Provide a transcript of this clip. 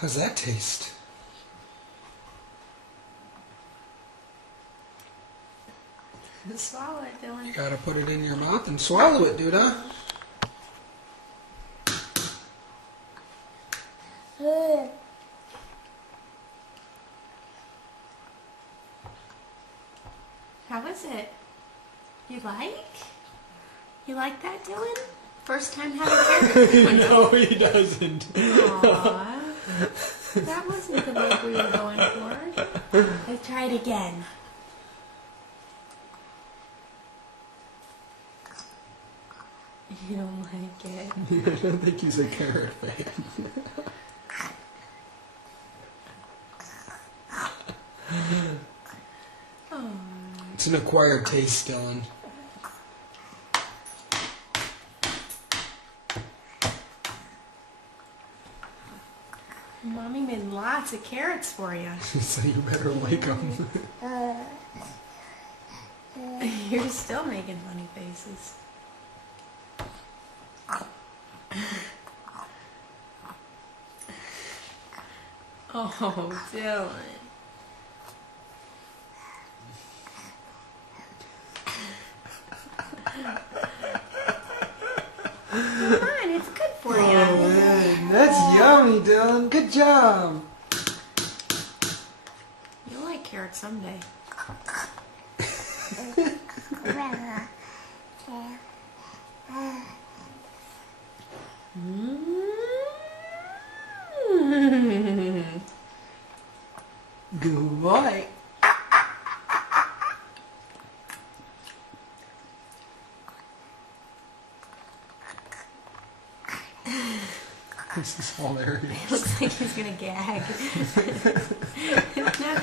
How's that taste? Swallow it, Dylan. You gotta put it in your mouth and swallow it, dude, huh? How is it? You like? You like that, Dylan? First time having carrots. No, he doesn't. Aww. That wasn't the look we were going for. Let's try it again. You don't like it. I don't think he's a carrot fan. Oh. It's an acquired taste, Dylan. Mommy made lots of carrots for you. So you better like them. You're still making funny faces. Oh, Dylan. Come on, it's good for you. Oh man, that's yummy, Dylan. Good job. You'll like carrots someday. Good boy. This is hilarious. Looks like he's gonna gag. Not that